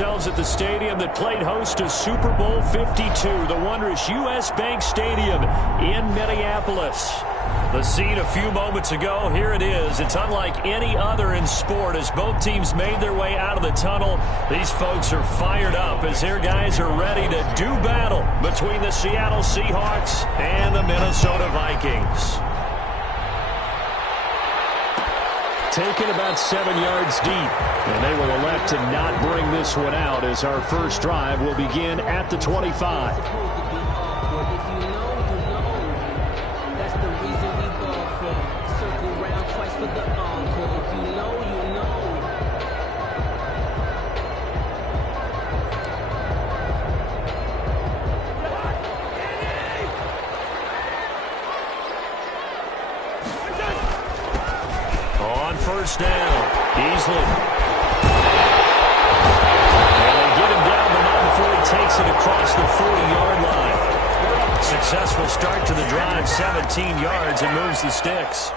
ourselves at the stadium that played host to Super Bowl 52, the wondrous U.S. Bank Stadium in Minneapolis. The scene a few moments ago, here it is. It's unlike any other in sport as both teams made their way out of the tunnel. These folks are fired up as their guys are ready to do battle between the Seattle Seahawks and the Minnesota Vikings. Taken about 7 yards deep, and they will elect to not bring this one out as our first drive will begin at the 25. First down, easily. And they get him down the line before he takes it across the 40-yard line. Successful start to the drive, 17 yards, and moves the sticks.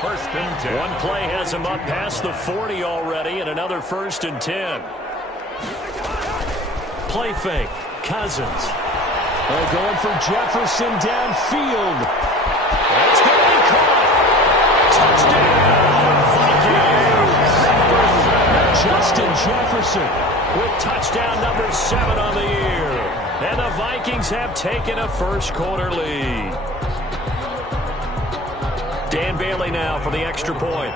First and 10. One play has him up past the 40 already, and another first and 10. Play fake, Cousins. They're going for Jefferson downfield. It's going to be caught. Touchdown. Justin Jefferson with touchdown number 7 on the year. And the Vikings have taken a first quarter lead. Dan Bailey now for the extra point.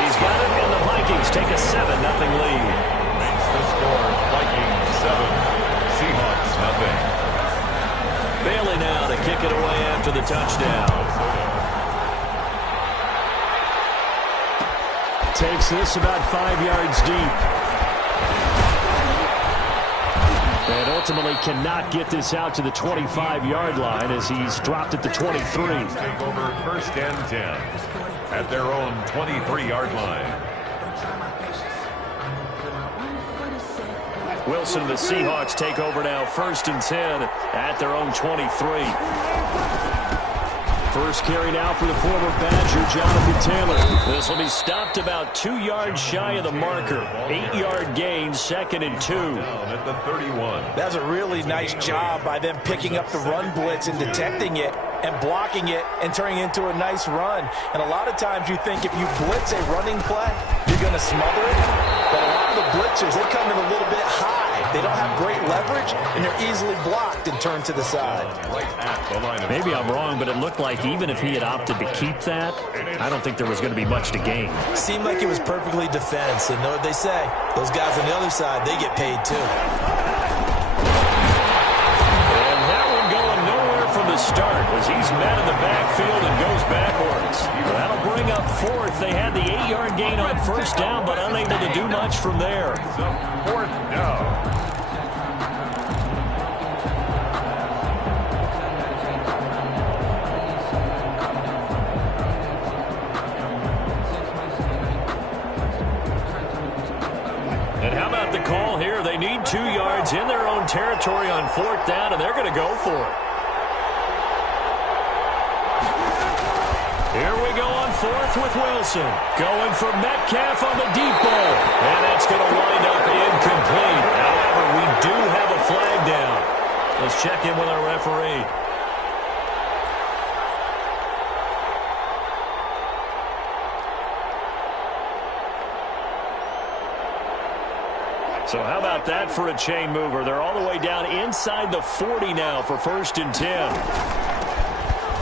He's got it, and the Vikings take a 7-0 lead. Makes the score Vikings 7, Seahawks 0. Bailey now to kick it away after the touchdown. Takes this about 5 yards deep. And ultimately cannot get this out to the 25-yard line as he's dropped at the 23. Take over first and 10 at their own 23-yard line. Wilson and the Seahawks take over now first and 10 at their own 23. First carry now for the former Badger, Jonathan Taylor. This will be stopped about 2 yards shy of the marker. 8-yard gain, 2nd and 2. Down at the 31. That's a really nice job by them picking up the run blitz and detecting it and blocking it and turning it into a nice run. And a lot of times you think if you blitz a running play, you're going to smother it. But a lot of the blitzers, they come in a little bit high. They don't have great leverage, and they're easily blocked and turned to the side. Right at the line of Maybe I'm wrong, but it looked like even if he had opted to keep that, I don't think there was going to be much to gain. Seemed like it was perfectly defense, and know what they say. Those guys on the other side, they get paid too. And that one going nowhere from the start as he's met in the backfield and goes backwards. That'll bring up 4th. They had the 8-yard gain on first down, but unable to do much from there. So 4th down. And how about the call here? They need 2 yards in their own territory on 4th down, and they're going to go for it. Here we go on 4th with Wilson. Going for Metcalf on the deep ball. And that's going to wind up incomplete. However, we do have a flag down. Let's check in with our referee. So how about that for a chain mover? They're all the way down inside the 40 now for first and 10.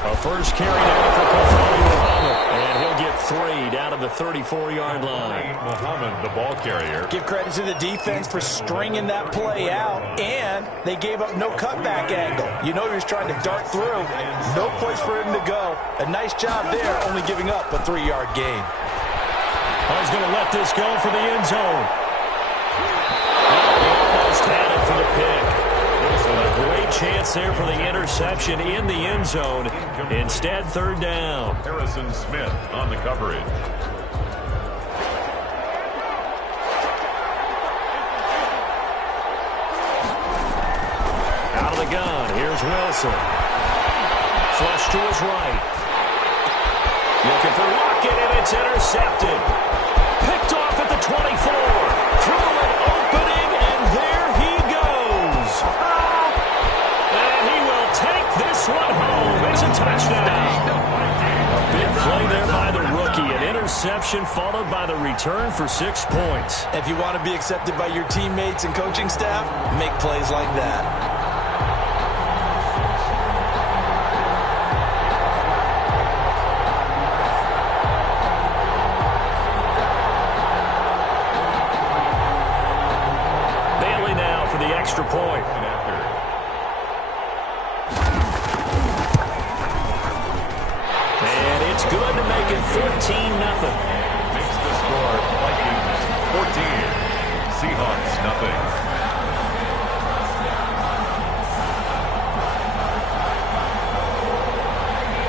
A first carry now for Kofani Muhammad. And he'll get 3 down to the 34-yard line. Muhammad, the ball carrier. Give credit to the defense for stringing that play out, and they gave up no cutback angle. You know he was trying to dart through. No place for him to go. A nice job there, only giving up a 3-yard gain. I was going to let this go for the end zone. Almost had it for the pick. A great chance there for the interception in the end zone. Instead, 3rd down. Harrison Smith on the coverage. Out of the gun. Here's Wilson. Flush to his right. Looking for Watt. pocket, and it's intercepted. Picked off at the 24. Through an opening, and there he goes. And he will take this one home. It's a touchdown. A big play there by the rookie. An interception followed by the return for 6 points. If you want to be accepted by your teammates and coaching staff, make plays like that. Extra point. And it's good to make it 14-0. Makes the score Vikings 14, Seahawks nothing.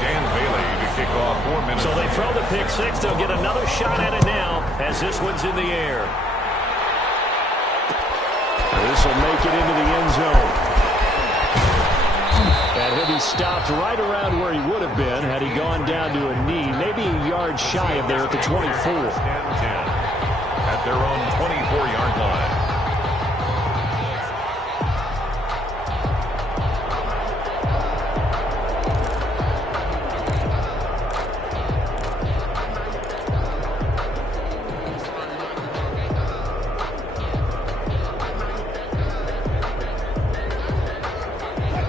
Dan Bailey to kick off 4 minutes. So they throw the pick six. They'll get another shot at it now as this one's in the air. This will make it into the end zone. And he'll be stopped right around where he would have been had he gone down to a knee, maybe a yard shy of there at the 24. At their own 24-yard line.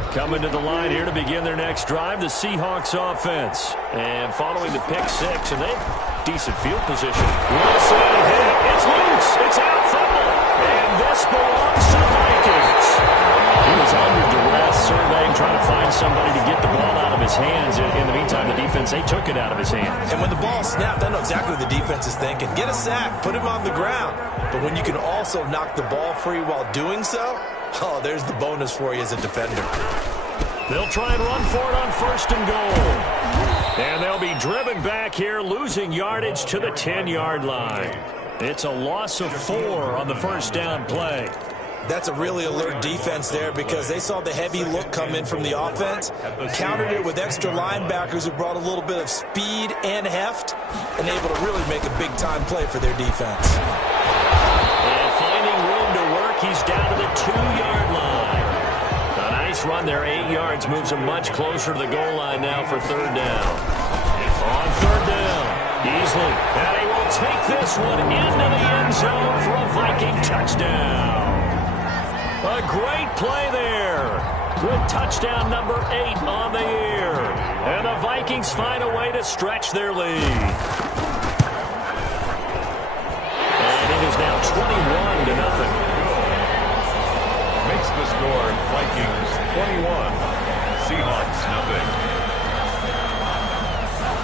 Coming to the line here to begin their next drive, the Seahawks offense. And following the pick six, and they have decent field position. Wilson, it's loose. It's out fumble. And this belongs to the Vikings. He was under duress, surveying, trying to find somebody to get the ball out of his hands. In the meantime, the defense, they took it out of his hands. And when the ball snapped, I know exactly what the defense is thinking. Get a sack, put him on the ground. But when you can also knock the ball free while doing so, oh, there's the bonus for you as a defender. They'll try and run for it on 1st and goal. And they'll be driven back here, losing yardage to the 10-yard line. It's a loss of 4 on the first down play. That's a really alert defense there because they saw the heavy look come in from the offense, countered it with extra linebackers who brought a little bit of speed and heft, and able to really make a big-time play for their defense. And finding room to work, he's down to the 2-yard line. A nice run there, 8 yards, moves him much closer to the goal line now for 3rd down. On 3rd down, Easley, and he will take this one into the end zone for a Viking touchdown. A great play there. Good touchdown number 8 on the year. And the Vikings find a way to stretch their lead. And it is now 21-0. Makes the score Vikings 21, Seahawks nothing.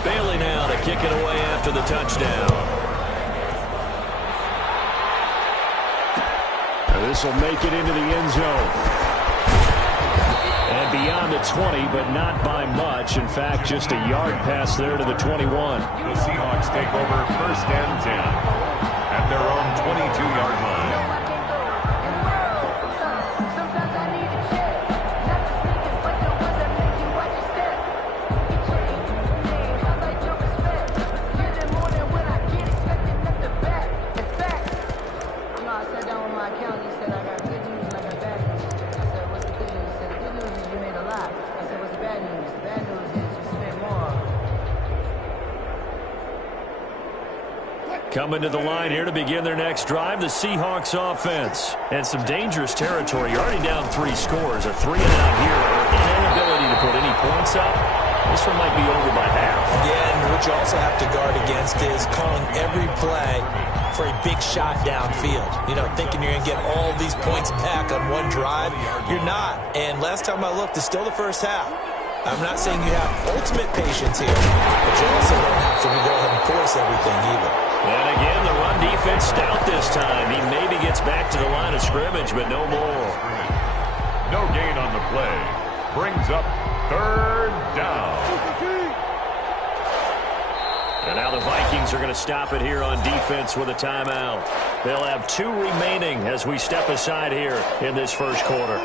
Bailey now to kick it away after the touchdown. This will make it into the end zone. And beyond the 20, but not by much. In fact, just a yard pass there to the 21. The Seahawks take over 1st and 10 at their own 22-yard line. Coming to the line here to begin their next drive, the Seahawks offense. And some dangerous territory. You're already down 3 scores. A 3-and-out here. An inability to put any points up. This one might be over by half. Yeah, and what you also have to guard against is calling every play for a big shot downfield. You know, thinking you're going to get all these points back on one drive. You're not. And last time I looked, it's still the first half. I'm not saying you have ultimate patience here, but you also don't have to go ahead and force everything either. And again, the run defense stout this time. He maybe gets back to the line of scrimmage, but no more. No gain on the play. Brings up 3rd down. And now the Vikings are going to stop it here on defense with a timeout. They'll have 2 remaining as we step aside here in this first quarter.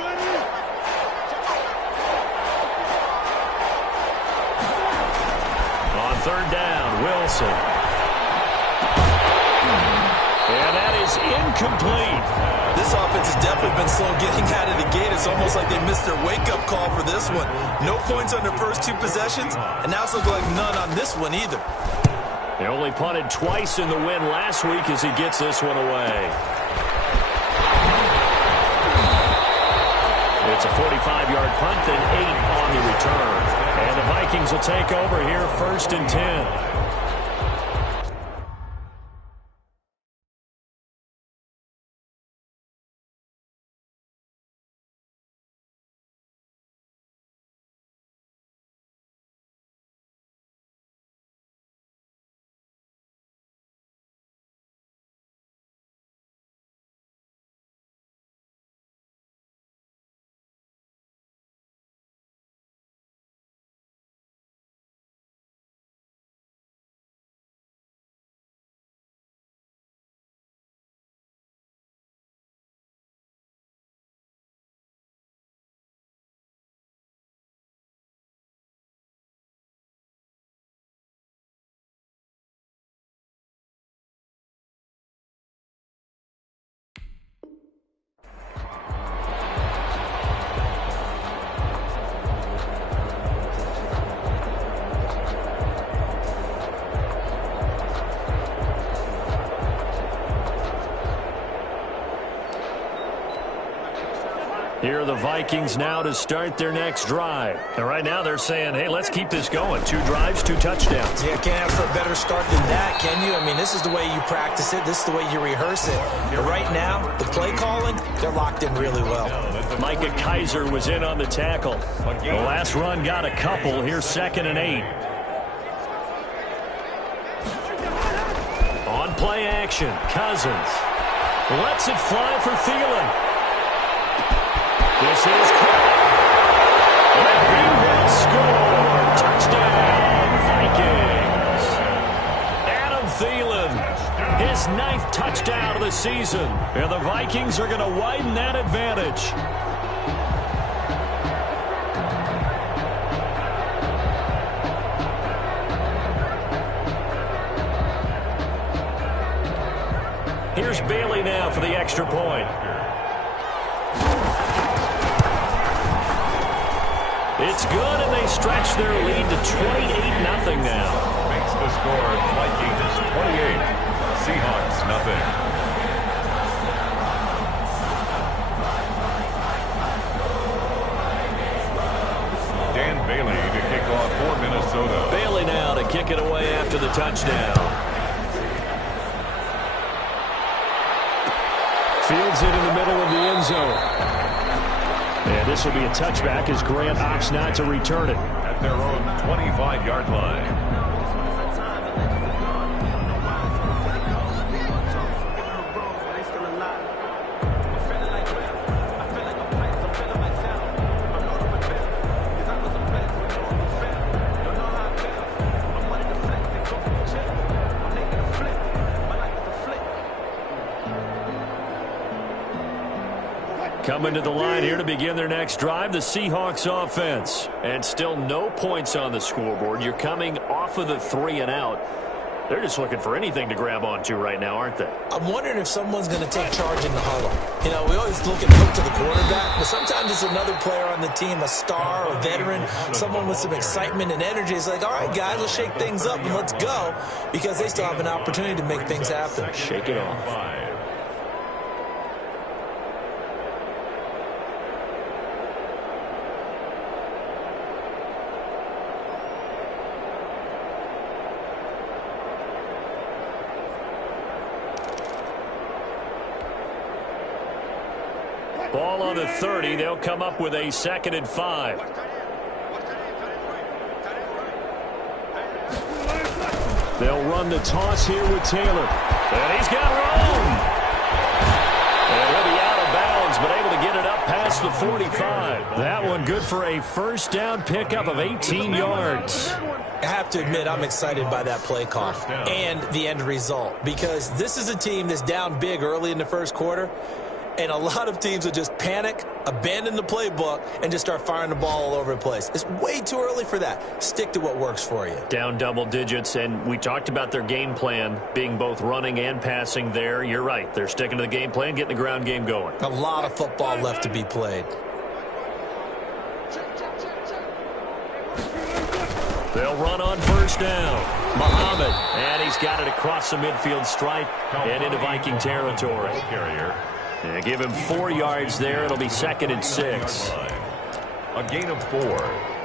On 3rd down, Wilson. passing. And that is incomplete. This offense has definitely been slow getting out of the gate. It's almost like they missed their wake-up call for this one. No points on their first 2 possessions, and now it's looking like none on this one either. They only punted twice in the win last week as he gets this one away. It's a 45-yard punt, then 8 on the return. And the Vikings will take over here, 1st and 10. Here are the Vikings now to start their next drive. And right now they're saying, hey, let's keep this going. 2 drives, 2 touchdowns. Yeah, can't ask for a better start than that, can you? I mean, this is the way you practice it. This is the way you rehearse it. But right now, the play calling, they're locked in really well. Micah Kaiser was in on the tackle. The last run got a couple. Here's 2nd and 8. On play action, Cousins lets it fly for Thielen. This is caught. And he will score. Touchdown, Vikings. Adam Thielen, his 9th touchdown of the season. And the Vikings are going to widen that advantage. Here's Bailey now for the extra point. It's good, and they stretch their lead to 28-0 now. Makes the score Vikings 28, Seahawks nothing. Dan Bailey to kick off for Minnesota. Bailey now to kick it away after the touchdown. Fields it in the middle of the end zone. And this will be a touchback as Grant opts not to return it. At their own 25-yard line. Coming to the line here to begin their next drive, the Seahawks offense. And still no points on the scoreboard. You're coming off of the 3 and out. They're just looking for anything to grab onto right now, aren't they? I'm wondering if someone's going to take charge in the huddle. You know, we always look to the quarterback, but sometimes it's another player on the team, a star, a veteran, someone with some excitement and energy. It's like, all right, guys, let's shake things up and let's go, because they still have an opportunity to make things happen. Shake it off. Ball on the 30. They'll come up with a 2nd and 5. They'll run the toss here with Taylor. And he's got room. And he'll be out of bounds, but able to get it up past the 45. That one good for a first down pickup of 18 yards. I have to admit, I'm excited by that play call and the end result, because this is a team that's down big early in the first quarter. And a lot of teams will just panic, abandon the playbook, and just start firing the ball all over the place. It's way too early for that. Stick to what works for you. Down double digits, and we talked about their game plan being both running and passing there. You're right. They're sticking to the game plan, getting the ground game going. A lot of football left to be played. They'll run on first down. Muhammad, and he's got it across the midfield stripe and into Viking territory. And give him 4 yards there. It'll be 2nd and 6. A gain of 4.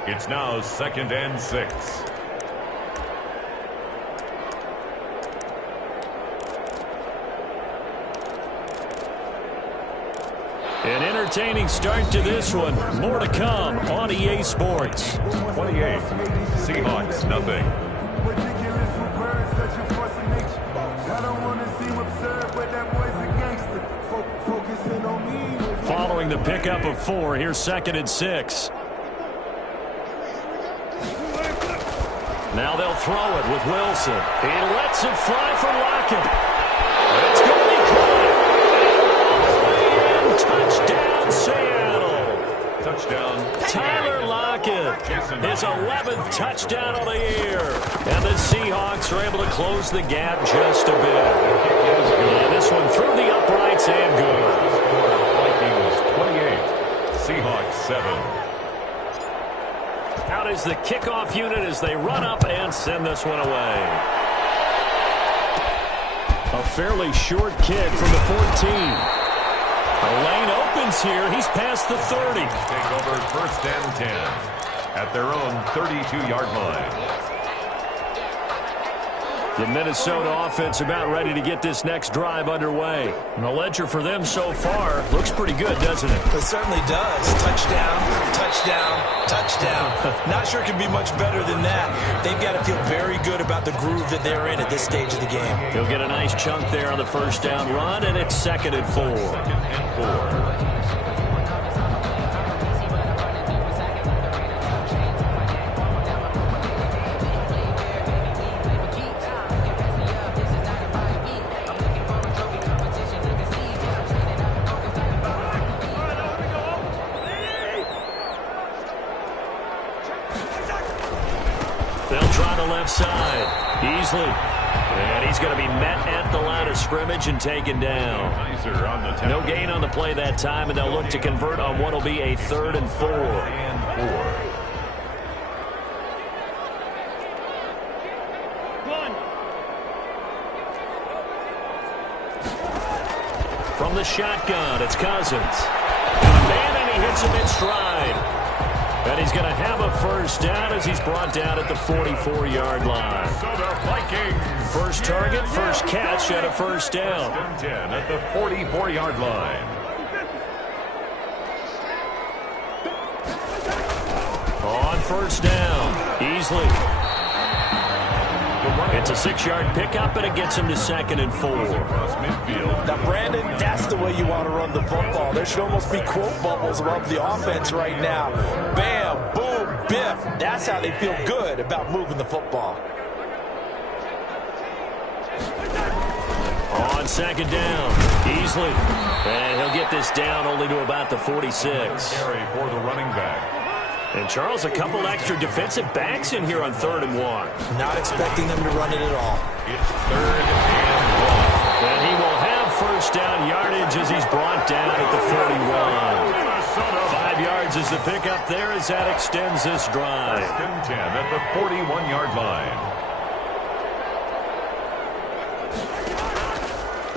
It's now 2nd and 6. An entertaining start to this one. More to come on EA Sports. 28. Seahawks, nothing. Following the pickup of 4, here's 2nd and 6. Now they'll throw it with Wilson. He lets it fly for Lockett. It's going to be caught. Touchdown, Seattle. Touchdown. Tyler Lockett. His 11th touchdown of the year. And the Seahawks are able to close the gap just a bit. And this one through the uprights and good. Vikings 28. Seahawks 7. Out is the kickoff unit as they run up and send this one away. A fairly short kick from the 14. The lane opens here. He's past the 30. Take over 1st and 10 at their own 32-yard line. The Minnesota offense about ready to get this next drive underway. And the ledger for them so far looks pretty good, doesn't it? It certainly does. Touchdown, touchdown, touchdown. Not sure it can be much better than that. They've got to feel very good about the groove that they're in at this stage of the game. He'll get a nice chunk there on the first down run, and it's 2nd and 4. 2nd and 4. Side. Easily. And he's going to be met at the line of scrimmage and taken down. No gain on the play that time, and they'll look to convert on what will be a 3rd and 4. From the shotgun, it's Cousins. Man, and he hits him in stride. And he's going to have a first down as he's brought down at the 44-yard line. So the Vikings. First target, first catch, and a first down. 10 at the 44-yard line. On first down, Easley. It's a 6-yard pickup, and it gets him to 2nd and 4. Now, Brandon, that's the way you want to run the football. There should almost be quote bubbles above the offense right now. Bam, boom, biff. That's how they feel good about moving the football. On 2nd down, Easley. And he'll get this down only to about the 46. Carry for the running back. And, Charles, a couple extra defensive backs in here on 3rd and 1. Not expecting them to run it at all. It's 3rd and 1. And he will have first down yardage as he's brought down at the 31. 5 yards is the pickup there as that extends this drive. 1st and 10 at the 41-yard line.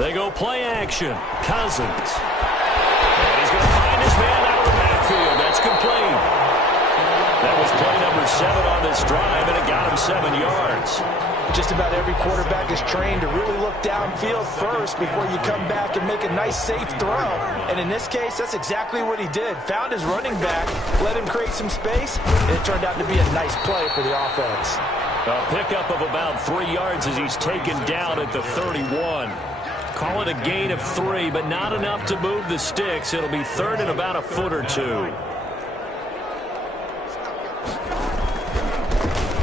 They go play action. Cousins. And he's going to find his man out of the backfield. That's complete. That was play number 7 on this drive, and it got him 7 yards. Just about every quarterback is trained to really look downfield first before you come back and make a nice, safe throw. And in this case, that's exactly what he did. Found his running back, let him create some space, and it turned out to be a nice play for the offense. A pickup of about 3 yards as he's taken down at the 31. Call it a gain of 3, but not enough to move the sticks. It'll be 3rd and about a foot or 2.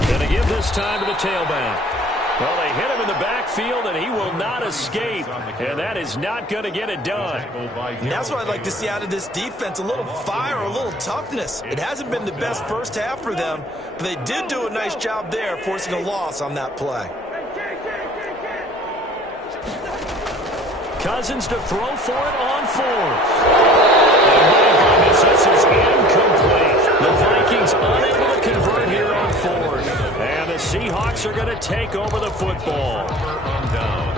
Going to give this time to the tailback. Well, they hit him in the backfield, and he will not escape. And that is not going to get it done. And that's what I'd like to see out of this defense, a little fire, a little toughness. It hasn't been the best first half for them, but they did do a nice job there, forcing a loss on that play. Cousins to throw for it on fourth. And my goodness, this is incomplete. The Vikings unable to convert here on fourth. And the Seahawks are going to take over the football. On down.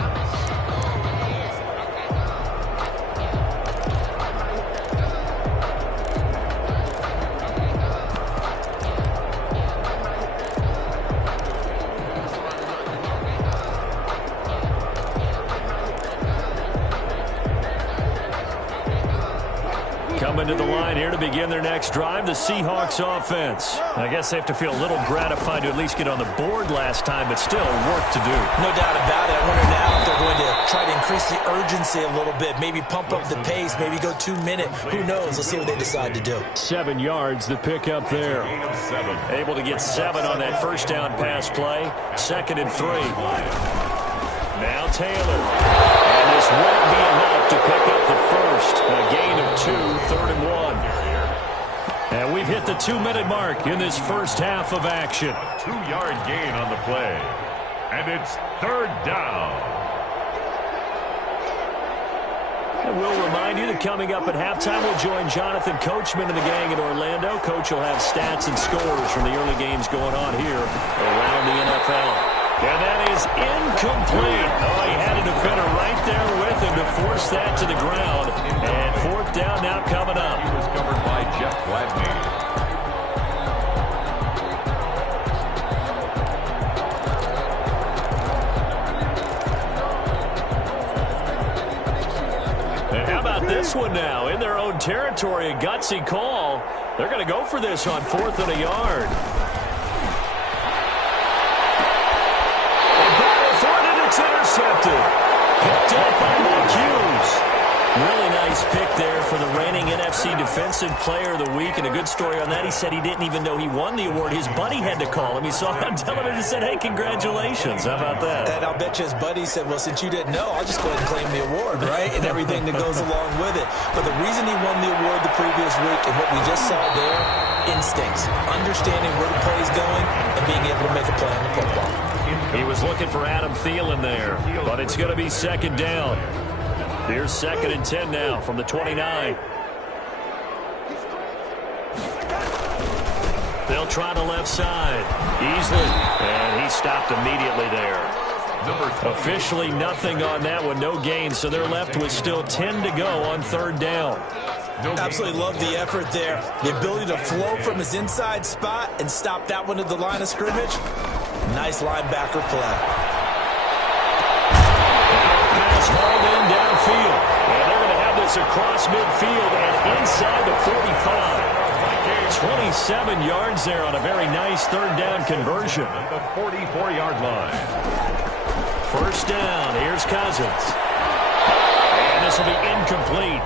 Coming to the line here to begin their next drive, the Seahawks offense. I guess they have to feel a little gratified to at least get on the board last time, but still work to do. No doubt about it. I wonder now if they're going to try to increase the urgency a little bit, maybe pump up the pace, maybe go 2 minute. Who knows? Let's see what they decide to do. 7 yards, the pickup there. Able to get 7 on that first down pass play. 2nd and 3. Now Taylor. And this won't be enough to pick up the first. A gain of 2, 3rd and 1. And we've hit the 2-minute mark in this first half of action. A 2-yard gain on the play. And it's 3rd down. And we'll remind you that coming up at halftime, we'll join Jonathan Coachman and the gang in Orlando. Coach will have stats and scores from the early games going on here around the NFL. And that is incomplete. Oh, he had a defender right there with him to force that to the ground. And 4th down now coming up. He was covered by Jeff Gladney. And how about this one now? In their own territory, a gutsy call. They're going to go for this on 4th and a yard. It's intercepted. Picked up by Mike Hughes. Really nice pick there for the reigning NFC Defensive Player of the Week. And a good story on that. He said he didn't even know he won the award. His buddy had to call him. He saw it on television and said, hey, congratulations. How about that? And I'll bet you his buddy said, well, since you didn't know, I'll just go ahead and claim the award, right? And everything that goes along with it. But the reason he won the award the previous week and what we just saw there, instincts, understanding where the play is going and being able to make a play on the football. He was looking for Adam Thielen there, but it's going to be 2nd down. Here's 2nd and 10 now from the 29. They'll try the left side. Easily. And he stopped immediately there. Officially nothing on that one. No gain. So they're left with still 10 to go on 3rd down. Absolutely love the effort there. The ability to flow from his inside spot and stop that one at the line of scrimmage. Nice linebacker play. Pass hauled in downfield. And they're going to have this across midfield and inside the 45. 27 yards there on a very nice 3rd down conversion. At the 44-yard line. 1st down. Here's Cousins. And this will be incomplete.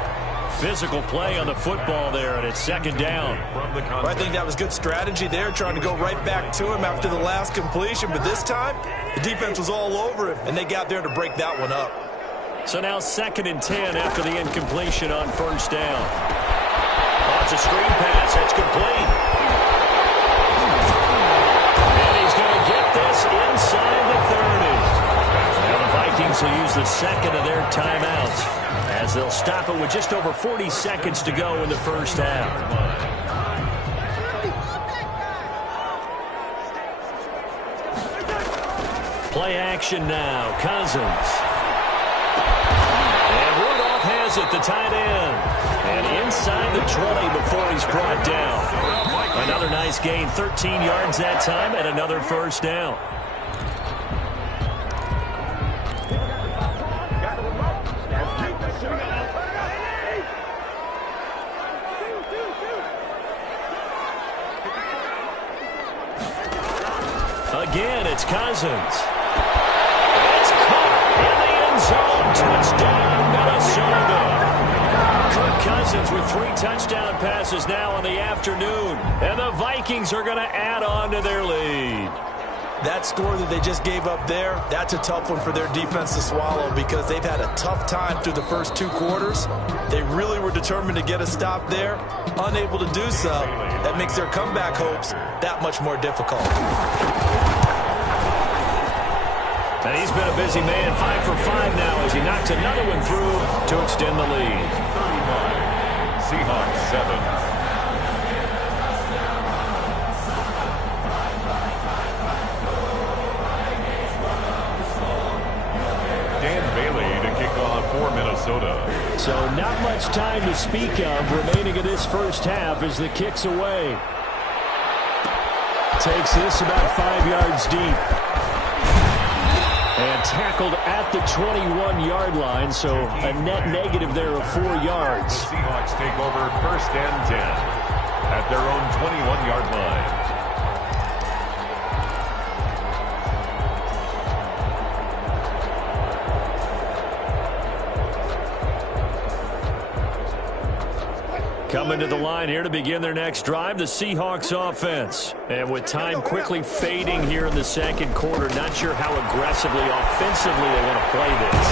Physical play on the football there, and it's 2nd down. Well, I think that was good strategy there, trying to go right back to him after the last completion. But this time, the defense was all over him, and they got there to break that one up. So now 2nd and 10 after the incompletion on 1st down. Oh, it's a screen pass. It's complete. And he's going to get this inside the 30. Now the Vikings will use the 2nd of their timeouts, as they'll stop it with just over 40 seconds to go in the first half. Play action now. Cousins. And Rudolph has it, the tight end. And inside the 20 before he's brought down. Another nice gain, 13 yards that time, and another 1st down. Again, it's Cousins. It's caught in the end zone. Touchdown, Minnesota. Kirk Cousins with 3 touchdown passes now in the afternoon. And the Vikings are going to add on to their lead. That score that they just gave up there, that's a tough one for their defense to swallow because they've had a tough time through the first 2 quarters. They really were determined to get a stop there, unable to do so. That makes their comeback hopes that much more difficult. And he's been a busy man, 5 for 5 now as he knocks another one through to extend the lead. 39, Seahawks 7. For Minnesota. So not much time to speak of remaining in this first half as the kick's away. Takes this about 5 yards deep. And tackled at the 21-yard line, so a net negative there of 4 yards. The Seahawks take over 1st and 10 at their own 21-yard line. Coming to the line here to begin their next drive, the Seahawks offense. And with time quickly fading here in the second quarter, not sure how aggressively, offensively they want to play this.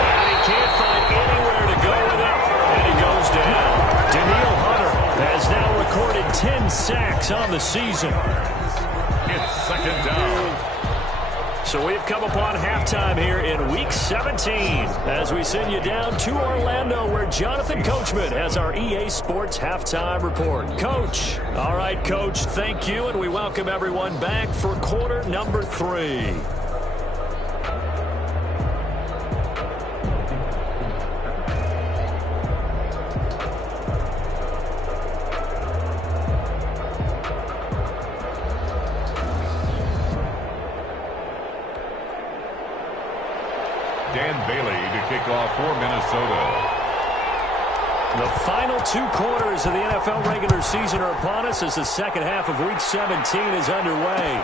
And he can't find anywhere to go with it, and he goes down. Daniil Hunter has now recorded 10 sacks on the season. It's 2nd down. So we've come upon halftime here in Week 17 as we send you down to Orlando where Jonathan Coachman has our EA Sports Halftime Report. Coach. All right, Coach, thank you, and we welcome everyone back for quarter number 3. Off for Minnesota. The final 2 quarters of the NFL regular season are upon us as the second half of Week 17 is underway.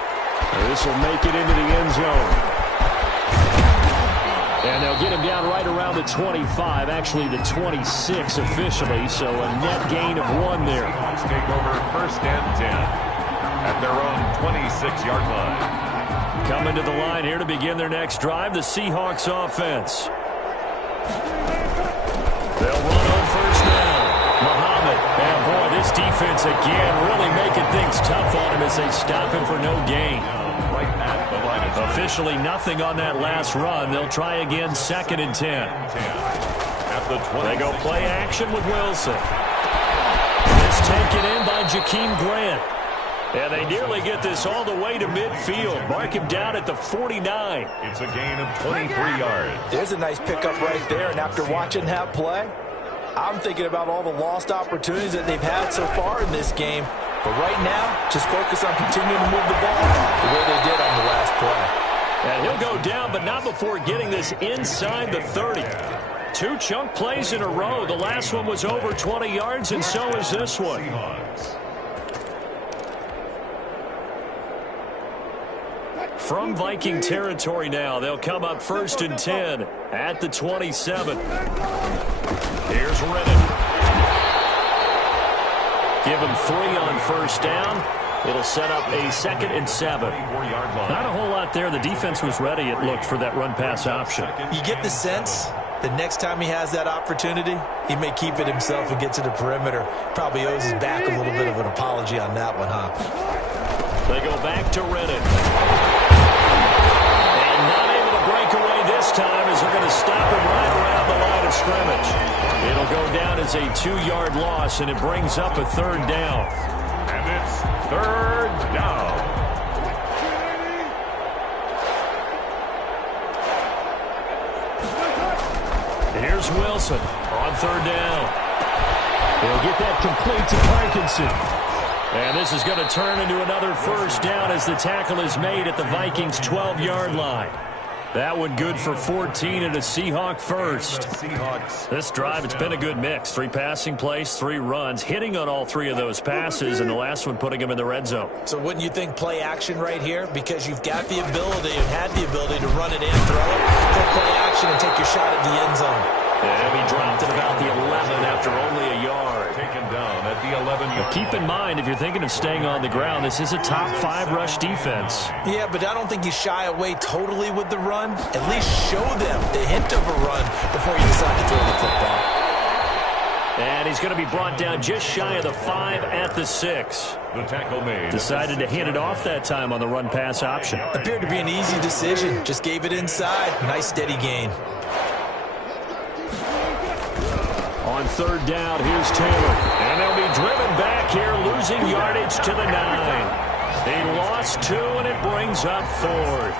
This will make it into the end zone. And they'll get him down right around the 25, actually the 26 officially, so a net gain of 1 there. Seahawks take over 1st and 10 at their own 26-yard line. Coming to the line here to begin their next drive, the Seahawks offense. They'll run on 1st down. Muhammad. And boy, this defense again really making things tough on him as they stop him for no gain. Right at the line of officially nothing on that last run. They'll try again 2nd and 10. At the 20. They go play action with Wilson. It's taken in by Jakeem Grant. And they nearly get this all the way to midfield. Mark him down at the 49. It's a gain of 23 yards. There's a nice pickup right there. And after watching that play, I'm thinking about all the lost opportunities that they've had so far in this game. But right now, just focus on continuing to move the ball the way they did on the last play. And he'll go down, but not before getting this inside the 30. 2 chunk plays in a row. The last one was over 20 yards, and so is this one. From Viking territory now, they'll come up 1st and 10 at the 27. Here's Redden. Give him 3 on 1st down. It'll set up a 2nd and 7. Not a whole lot there. The defense was ready, it looked, for that run-pass option. You get the sense that next time he has that opportunity, he may keep it himself and get to the perimeter. Probably owes his back a little bit of an apology on that one, huh? They go back to Redden. Not able to break away this time as they're going to stop him right around the line of scrimmage. It'll go down as a 2-yard loss, and it brings up a 3rd down. And it's 3rd down. Here's Wilson on 3rd down. He'll get that complete to Parkinson. And this is going to turn into another 1st down as the tackle is made at the Vikings' 12-yard line. That one good for 14 and a Seahawk first. This drive, it's been a good mix. 3 passing plays, 3 runs, hitting on all 3 of those passes, and the last one putting him in the red zone. So wouldn't you think play action right here? Because you've got the ability and had the ability to run it and throw it. Go play action and take your shot at the end zone. And he dropped at about the 11 after only a yard. second down at the 11-yard Keep in mind, if you're thinking of staying on the ground, this is a top 5 rush defense. Yeah, but I don't think you shy away totally with the run. At least show them the hint of a run before you decide to throw the football. And he's going to be brought down just shy of the 5 at the 6. The tackle made. Decided to hand it off that time on the run-pass option. Appeared to be an easy decision. Just gave it inside. Nice steady gain. On third down, here's Taylor. And they'll be driven back here, losing yardage to the 9. They lost 2, and it brings up 4th.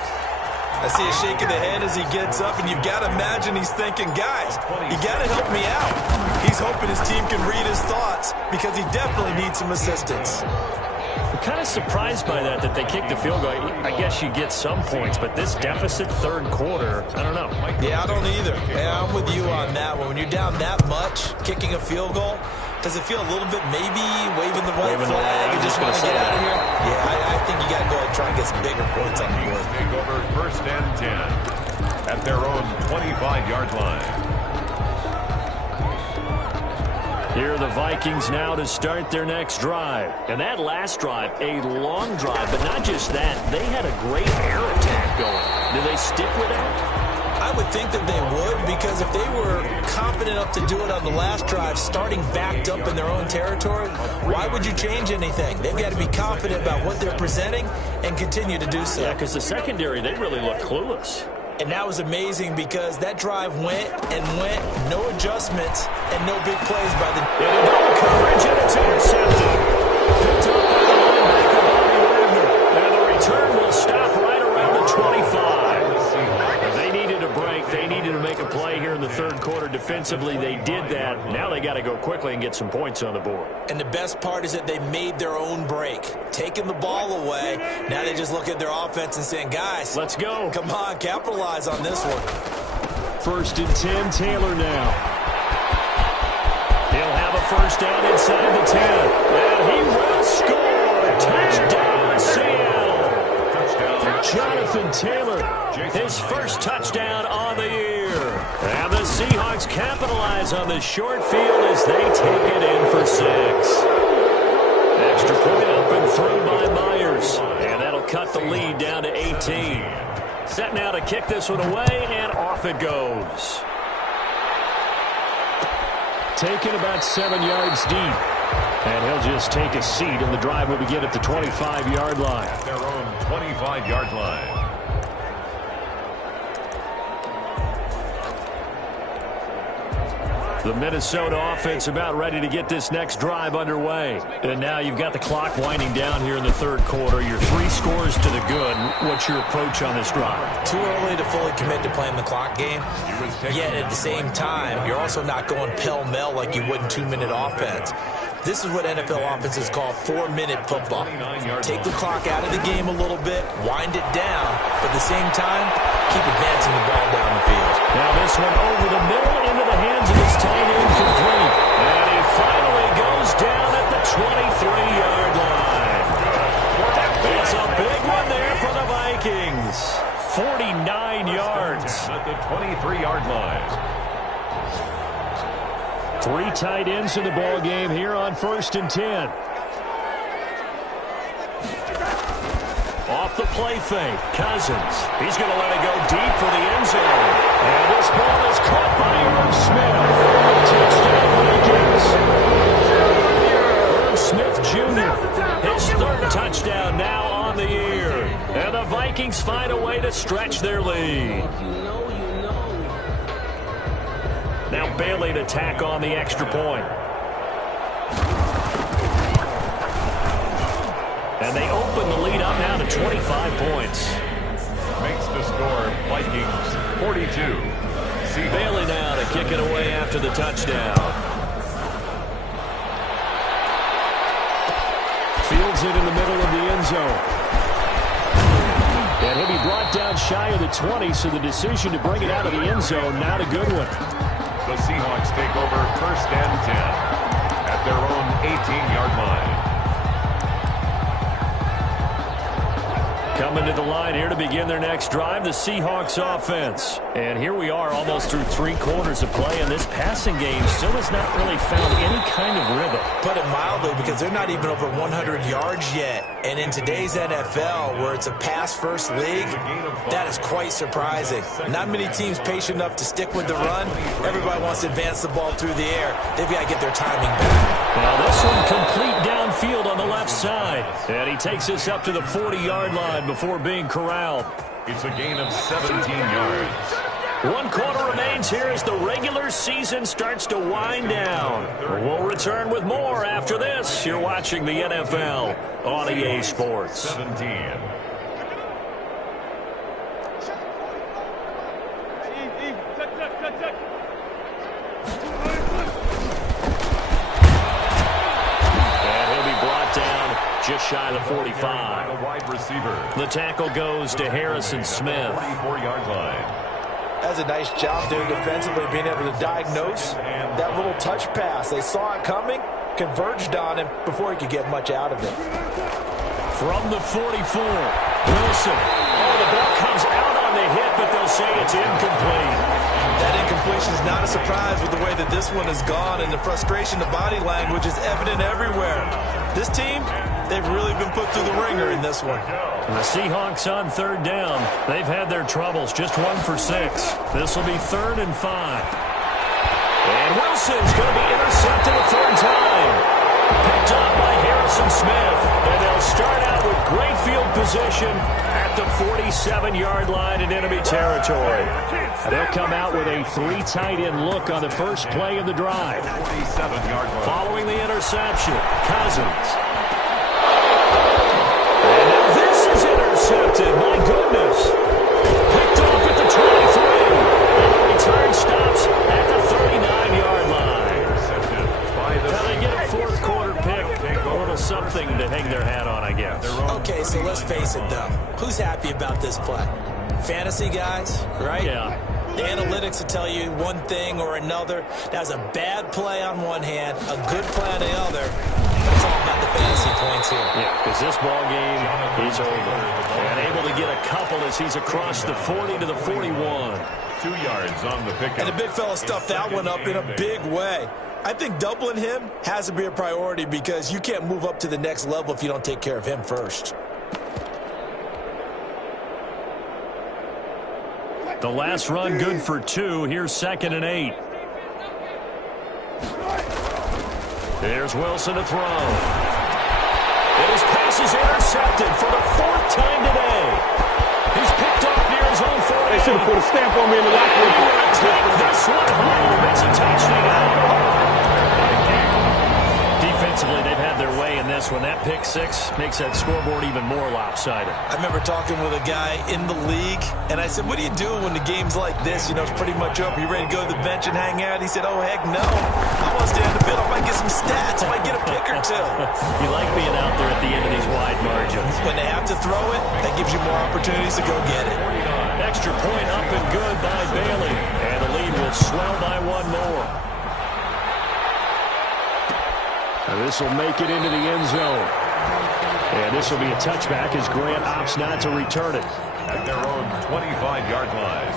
I see a shake of the head as he gets up, and you've got to imagine he's thinking, guys, you got to help me out. He's hoping his team can read his thoughts because he definitely needs some assistance. I'm kind of surprised by that they kicked the field goal. I guess you get some points, but this deficit third quarter, I don't know. Yeah, I don't either. Yeah, I'm with you on that one. When you're down that much, kicking a field goal, does it feel a little bit maybe waving the white flag and just want to get out of here? Yeah, I think you got to go ahead and try and get some bigger points on the board. Take over first and 10 at their own 25-yard line. Here are the Vikings now to start their next drive. And that last drive, a long drive, but not just that. They had a great air attack going. Do they stick with that? I would think that they would, because if they were confident enough to do it on the last drive, starting backed up in their own territory, why would you change anything? They've got to be confident about what they're presenting and continue to do so. Yeah, because the secondary, they really looked clueless. And that was amazing because that drive went and went, no adjustments, and no big plays by the... Double coverage, and it's intercepted. Picked up by the linebacker, Bobby Wagner. And the return will stop right around the 25. They needed a break. They needed to make a play here in the third quarter defensively. They did that. Now they got to go quickly and get some points on the board. And the best part is that they made their own break. Taking the ball away. Now they just look at their offense and saying, guys, let's go. Come on, capitalize on this one. First and 10, Taylor now. He'll have a first down inside the 10. And he will score. Touchdown, Seattle. Jonathan Taylor, his first touchdown on the year. And the Seahawks capitalize on the short field as they take it in for 6. Extra point up and through by Myers. And that'll cut the lead down to 18. Set now to kick this one away, and off it goes. Taken about 7 yards deep. And he'll just take a seat, and the drive will begin at the 25-yard line. At their own 25-yard line. The Minnesota offense about ready to get this next drive underway. And now you've got the clock winding down here in the third quarter. You're 3 scores to the good. What's your approach on this drive? Too early to fully commit to playing the clock game. Yet at the same time, you're also not going pell-mell like you would in 2-minute offense. This is what NFL offenses call 4-minute football. Take the clock out of the game a little bit, wind it down, but at the same time, keep advancing the ball down the field. Now this one over the middle into the hands of his tight end complete. And he finally goes down at the 23-yard line. It's a big one there for the Vikings. 49 yards. At the 23-yard line. 3 tight ends in the ball game here on first and 10. Off the play fake, Cousins. He's going to let it go deep for the end zone. And this ball is caught by Irv Smith. Touchdown, Vikings. Irv Smith Jr., his 3rd touchdown now on the year. And the Vikings find a way to stretch their lead. Now Bailey to tack on the extra point. And they open the lead up now to 25 points. Makes the score Vikings 42. Bailey now to kick it away after the touchdown. Fields it in the middle of the end zone. And he'll be brought down shy of the 20, so the decision to bring it out of the end zone, not a good one. The Seahawks take over first and 10 at their own 18-yard line. Coming to the line here to begin their next drive, the Seahawks offense. And here we are almost through 3 quarters of play, and this passing game still has not really found any kind of rhythm. Put it mildly, because they're not even over 100 yards yet. And in today's NFL, where it's a pass-first league, that is quite surprising. Not many teams patient enough to stick with the run. Everybody wants to advance the ball through the air. They've got to get their timing back. Now this one complete downfield on the left side. And he takes us up to the 40-yard line before being corralled. It's a gain of 17 yards. 1 quarter remains here as the regular season starts to wind down. We'll return with more after this. You're watching the NFL on EA Sports. 17. Just shy of the 45. A wide receiver. The tackle goes to Harrison Smith. 44-yard line. That's a nice job there defensively, being able to diagnose that little touch pass. They saw it coming, converged on him before he could get much out of it. From the 44, Wilson. Oh, the ball comes out on the hit, but they'll say it's incomplete. That incompletion is not a surprise with the way that this one has gone, and the frustration, the body language is evident everywhere. This team, they've really been put through the ringer in this one. And the Seahawks on 3rd down. They've had their troubles, just 1 for 6. This will be 3rd and 5. And Wilson's going to be intercepted a 3rd time. Picked up by Harrison Smith. And they'll start out with great field position at the 47-yard line in enemy territory. They'll come out with a 3 tight end look on the first play of the drive. 47-yard line. Following the interception, Cousins. And now this is intercepted. My goodness. Picked off at the 23. And the return stops at the 39-yard line. Intercepted by the Now they get a 4th quarter pick. A little something to hang their hat on, I guess. Okay, so let's face it, though. Who's happy about this play? Fantasy guys, right? Yeah. The analytics will tell you one thing or another. That was a bad play on one hand, a good play on the other. It's all about the fantasy points here. Yeah, because this ball game is over. And able to get a couple as he's across the 40 to the 41. 2 yards on the pickup. And the big fella stuffed that one up in a big way. I think doubling him has to be a priority because you can't move up to the next level if you don't take care of him first. The last run good for 2. Here's 2nd and 8. There's Wilson to throw. And his pass is intercepted for the 4th time today. He's picked off near his own 40. They should have put a stamp on me in the locker room. Take this one home. It's a touchdown. Defensively, they've had their way in this one. That pick 6 makes that scoreboard even more lopsided. I remember talking with a guy in the league, and I said, what do you do when the game's like this? You know, it's pretty much over. You ready to go to the bench and hang out? He said, oh, heck no. I want to stay on the field. I might get some stats. I might get a pick or 2. You like being out there at the end of these wide margins. When they have to throw it, that gives you more opportunities to go get it. Extra point up and good by Bailey. And the lead will swell by 1 more. And this will make it into the end zone. And this will be a touchback as Grant opts not to return it. At their own 25-yard line.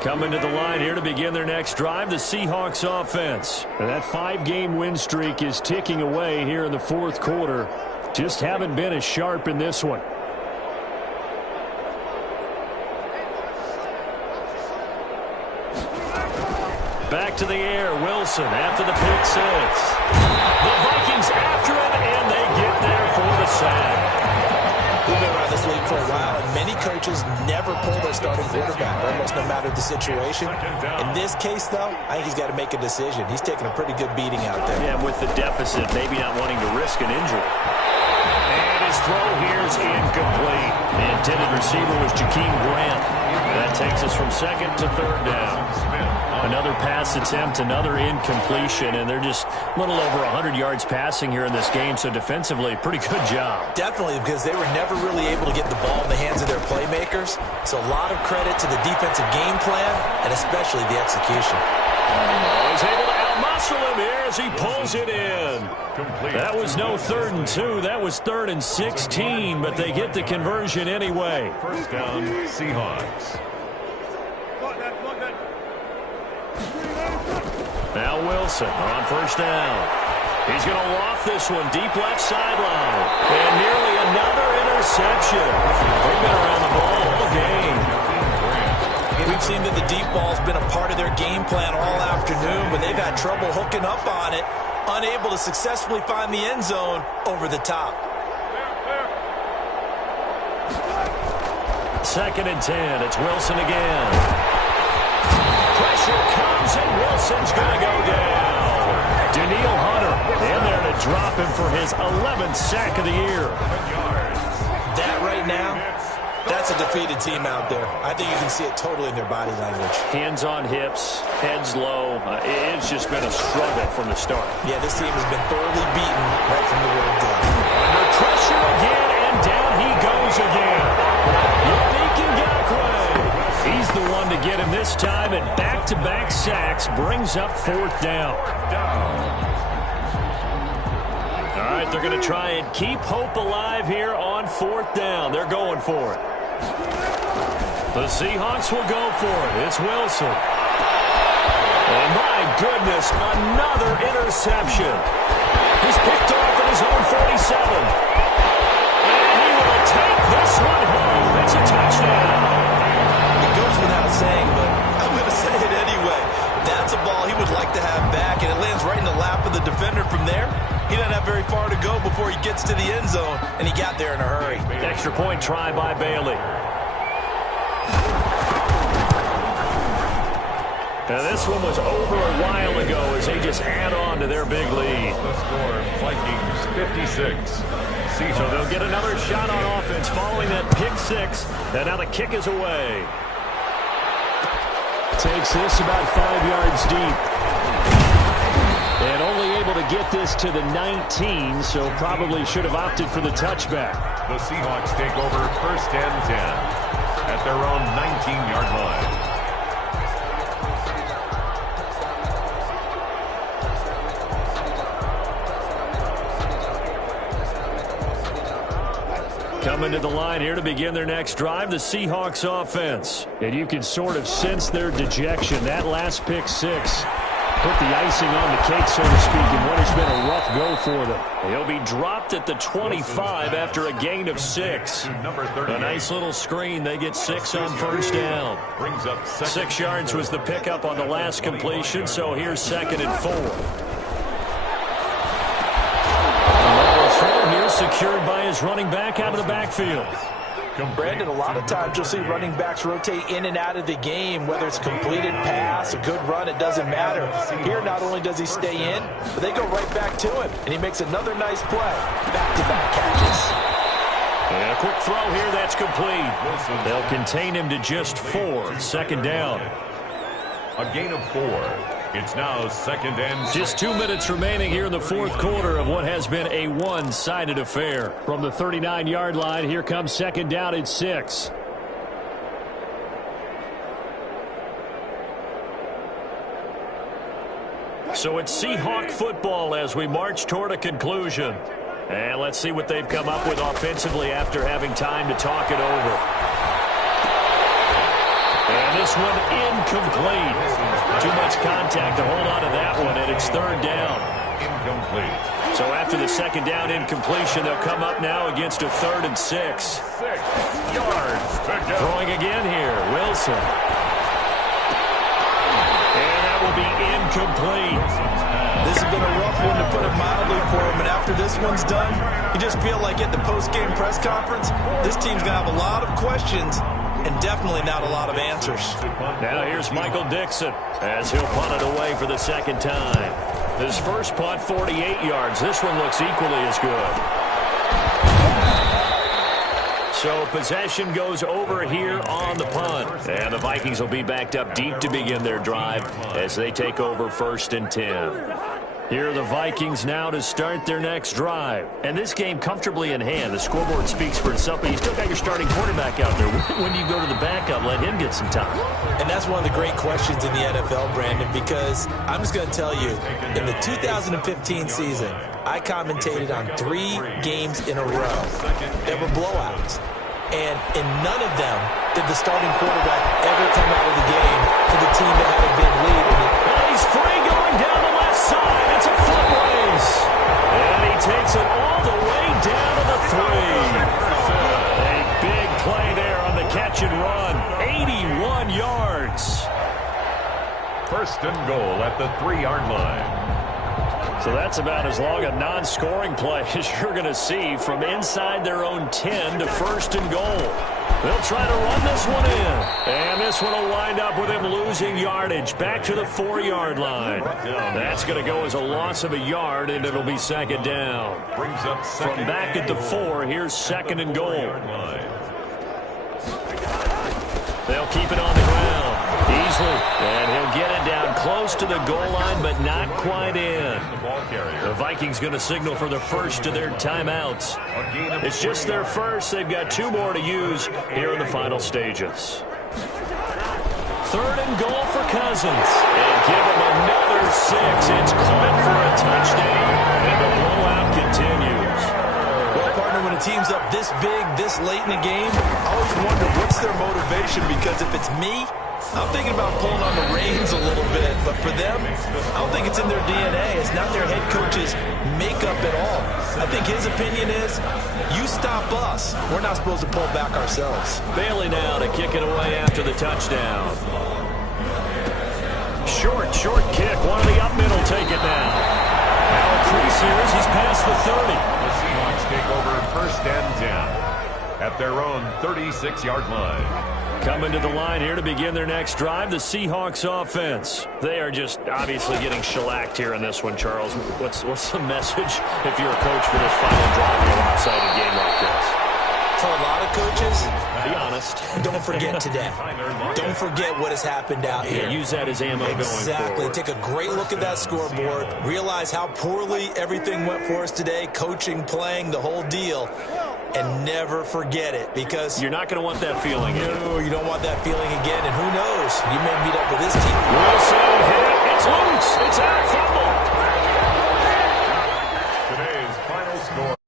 Coming to the line here to begin their next drive, the Seahawks offense. And that 5-game win streak is ticking away here in the 4th quarter. Just haven't been as sharp in this one. Back to the air, Wilson after the pick 6. The Vikings after it, and they get there for the sack. We've been around this league for a while, and many coaches never pull their starting quarterback, almost no matter the situation. In this case, though, I think he's got to make a decision. He's taking a pretty good beating out there. Yeah, with the deficit, maybe not wanting to risk an injury. And his throw here is incomplete. The intended receiver was Jakeem Grant. That takes us from 2nd to 3rd down. Another pass attempt, another incompletion, and they're just a little over 100 yards passing here in this game, so defensively, pretty good job. Definitely, because they were never really able to get the ball in the hands of their playmakers, so a lot of credit to the defensive game plan, and especially the execution. Oh, he's able to outmuscle him here. as he pulls it in. Complete. That was no 3rd and 2. That was 3rd and 16, but they get the conversion anyway. First down, Seahawks. Now Wilson on first down. He's going to loft this one deep left sideline. And nearly another interception. They've been around the ball all game. We've seen that the deep ball's been a part of their game plan all afternoon, but they've had trouble hooking up on it, unable to successfully find the end zone over the top. 2nd and 10. It's Wilson again. Pressure comes, and Wilson's going to go down. Daniil Hunter in there to drop him for his 11th sack of the year. That right now, that's a defeated team out there. I think you can see it totally in their body language. Hands on hips, heads low. It's just been a struggle from the start. Yeah, this team has been thoroughly beaten right from the word go. Under pressure again, and down he goes again. Yannick Ngakoue. He's the one to get him this time, and back-to-back sacks brings up 4th down. All right, they're going to try and keep hope alive here on 4th down. They're going for it. The Seahawks will go for it. It's Wilson. And my goodness, another interception. He's picked off at his own 47. And he will take this one home. It's a touchdown. It goes without saying, but I'm going to say it anyway. That's a ball he would like to have back, and it lands right in the lap of the defender from there. He doesn't have very far to go before he gets to the end zone, and he got there in a hurry. Extra point try by Bailey. Now this one was over a while ago as they just add on to their big lead. The score, Vikings 56. So they'll get another shot on offense following that pick 6. And now the kick is away. Takes this about 5 yards deep. And only able to get this to the 19, so probably should have opted for the touchback. The Seahawks take over 1st and 10 at their own 19-yard line. Coming to the line here to begin their next drive, the Seahawks offense. And you can sort of sense their dejection. That last pick 6 put the icing on the cake, so to speak, in what has been a rough go for them. He'll be dropped at the 25 after a gain of 6. A nice little screen. They get 6 on first down. 6 yards was the pickup on the last completion, so here's 2nd and 4. Secured by his running back out of the backfield. Brandon, a lot of times you'll see running backs rotate in and out of the game, whether it's completed pass, a good run, it doesn't matter. Here, not only does he stay in, but they go right back to him, and he makes another nice play. Back-to-back catches. And a quick throw here, that's complete. They'll contain him to just 4. 2nd down. A gain of 4. It's now 2nd and 6. Just 2 minutes remaining here in the 4th quarter of what has been a one-sided affair. From the 39-yard line, here comes 2nd down at 6. So it's Seahawk football as we march toward a conclusion. And let's see what they've come up with offensively after having time to talk it over. And this one incomplete. Too much contact to hold on to that one, and it's 3rd down. Incomplete. So after the 2nd down incompletion, they'll come up now against a 3rd and 6. 6 yards to go. Throwing again here, Wilson. And that will be incomplete. This has been a rough one, to put it mildly, for him, and after this one's done, you just feel like at the post-game press conference, this team's going to have a lot of questions and definitely not a lot of answers. Now here's Michael Dixon as he'll punt it away for the 2nd time. His first punt, 48 yards. This one looks equally as good. So possession goes over here on the punt. And the Vikings will be backed up deep to begin their drive as they take over 1st and 10. Here are the Vikings now to start their next drive. And this game comfortably in hand. The scoreboard speaks for itself, but you still got your starting quarterback out there. When do you go to the backup, let him get some time? And that's one of the great questions in the NFL, Brandon, because I'm just going to tell you, in the 2015 season, I commentated on 3 games in a row that were blowouts. And in none of them did the starting quarterback ever come out of the game for the team that had a big lead. And he's free going down the left side. It's a foot race. And he takes it all the way down to the 3. A big play there on the catch and run. 81 yards. First and goal at the 3-yard line. So that's about as long a non-scoring play as you're going to see from inside their own 10 to first and goal. They'll try to run this one in. And this one will wind up with him losing yardage back to the 4-yard line. That's going to go as a loss of a yard, and it'll be second down. Brings up From back at the 4, here's second and goal. They'll keep it on the ground easily, and he'll get it down close to the goal line, but not quite in. The Vikings going to signal for the first of their timeouts. It's just their first. They've got 2 more to use here in the final stages. Third and goal for Cousins. And give him another 6. It's caught for a touchdown, and the blowout continues. Well, partner, when a team's up this big, this late in the game, I always wonder what's their motivation, because if it's me, I'm thinking about pulling on the reins a little bit. But for them, I don't think it's in their DNA. It's not their head coach's makeup at all. I think his opinion is, you stop us, we're not supposed to pull back ourselves. Bailey now to kick it away after the touchdown. Short kick. One of the up middle take it now. Now a crease here as he's past the 30. The Seahawks take over first and 10 at their own 36-yard line. Coming to the line here to begin their next drive, the Seahawks offense. They are just obviously getting shellacked here in this one, Charles. What's the message if you're a coach for this final drive in a lopsided game like this? For a lot of coaches, be honest, don't forget today. Don't forget what has happened out here. Yeah, use that as ammo going forward. Exactly. Take a great look at that scoreboard. Realize how poorly everything went for us today. Coaching, playing, the whole deal. And never forget it, because you're not going to want that feeling again. No, you don't want that feeling again. And who knows? You may meet up with this team. Wilson hit. It's loose. It's out. Fumble. Today's final score.